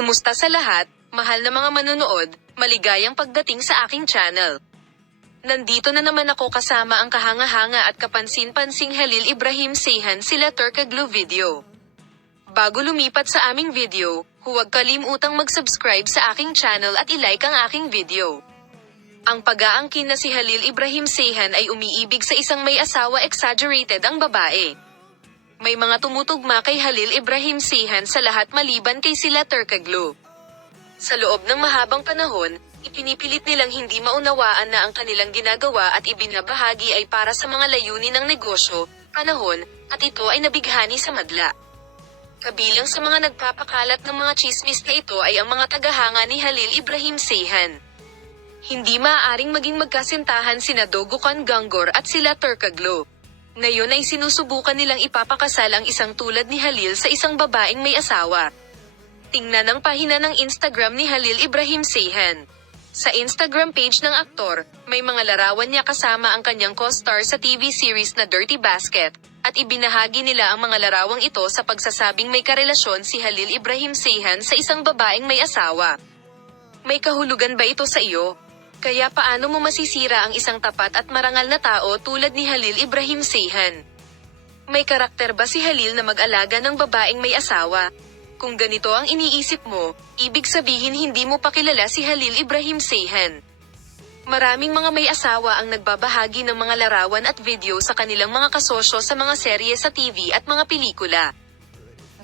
Kumusta sa lahat, mahal na mga manonood, maligayang pagdating sa aking channel. Nandito na naman ako kasama ang kahanga-hanga at kapansin-pansing Halil Ibrahim Ceyhan sila Turkoglu video. Bago lumipat sa aming video, huwag kalimutang mag-subscribe sa aking channel at i-like ang aking video. Ang pag-aangkin na si Halil Ibrahim Ceyhan ay umiibig sa isang may asawa, exaggerated ang babae. May mga tumutugma kay Halil Ibrahim Ceyhan sa lahat maliban kay sila Turkoglu. Sa loob ng mahabang panahon, ipinipilit nilang hindi maunawaan na ang kanilang ginagawa at ibinabahagi ay para sa mga layunin ng negosyo, panahon, at ito ay nabighani sa madla. Kabilang sa mga nagpapakalat ng mga chismis na ito ay ang mga tagahanga ni Halil Ibrahim Ceyhan. Hindi maaaring maging magkasintahan sina Dogukan Gangor at sila Turkoglu. Ngayon ay sinusubukan nilang ipapakasal ang isang tulad ni Halil sa isang babaeng may asawa. Tingnan ang pahina ng Instagram ni Halil Ibrahim Ceyhan. Sa Instagram page ng aktor, may mga larawan niya kasama ang kanyang co-star sa TV series na Dirty Basket, at ibinahagi nila ang mga larawang ito sa pagsasabing may karelasyon si Halil Ibrahim Ceyhan sa isang babaeng may asawa. May kahulugan ba ito sa iyo? Kaya paano mo masisira ang isang tapat at marangal na tao tulad ni Halil Ibrahim Ceyhan? May karakter ba si Halil na mag-alaga ng babaeng may asawa? Kung ganito ang iniisip mo, ibig sabihin hindi mo pa kilala si Halil Ibrahim Ceyhan. Maraming mga may asawa ang nagbabahagi ng mga larawan at video sa kanilang mga kasosyo sa mga serye sa TV at mga pelikula.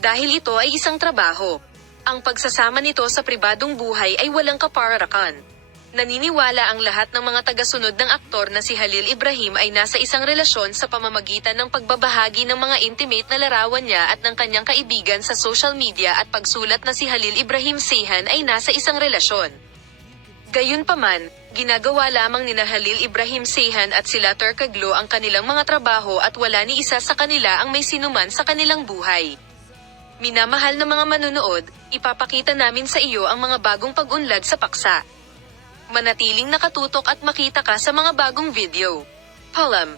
Dahil ito ay isang trabaho, ang pagsasama nito sa pribadong buhay ay walang kaparakan. Naniniwala ang lahat ng mga tagasunod ng aktor na si Halil Ibrahim ay nasa isang relasyon sa pamamagitan ng pagbabahagi ng mga intimate na larawan niya at ng kanyang kaibigan sa social media at pagsulat na si Halil Ibrahim Ceyhan ay nasa isang relasyon. Gayunpaman, ginagawa lamang nina Halil Ibrahim Ceyhan at sila Turkoglu ang kanilang mga trabaho at wala ni isa sa kanila ang may sinuman sa kanilang buhay. Minamahal na mga manonood, ipapakita namin sa iyo ang mga bagong pag-unlad sa paksa. Manatiling nakatutok at makita ka sa mga bagong video. Paalam!